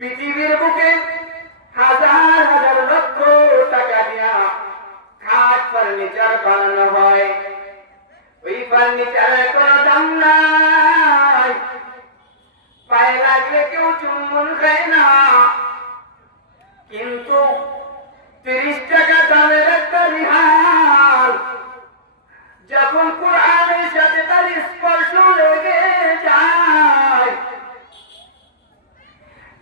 পৃথিবীর বুকে হাজার হাজার লক্ষ টাকা দিয়া খাট ফার্নিচার বানানো হয়, ওই ফার্নিচারের কোনো দাম নাই, পায়ে লাগলে কেউ চুম্বন খায় না। কিন্তু 30 টাকা দামের একটা রিহাল যখন কোরআনের সাথে তার স্পর্শ লেগে যায়,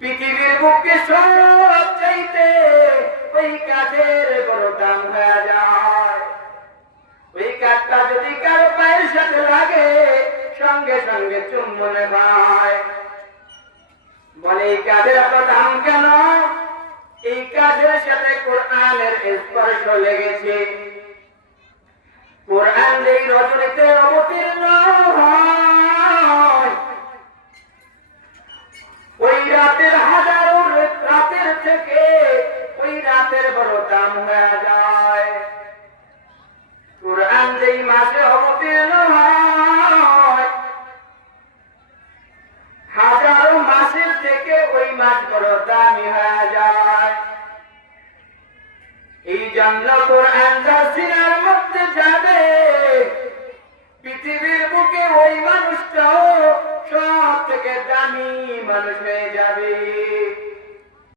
পৃথিবীর বুকে সব চাইতে ওই কাঠের বড় দাম হয়ে যায়। ওই কাঠটা যদি কারো পায়ের সাথে লাগে সঙ্গে সঙ্গে চুম্বনে ভাই বলে, এই কাঠের এত দাম কেন? এই কাঠের সাথে কোরআনের স্পর্শ লেগেছে। কোরআন যেই রজনীতে অবতীর্ণ হয়, ওই রাতের হাজারো রাতের থেকে ওই রাতের বড় দাম হয়ে যায়। কোরআন যেই মাসে অবতীর্ণ হয়, হাজারো মাসের থেকে ওই মাস বড় দামি হয়ে যায়। এই জন্য কোরআন যার সিনার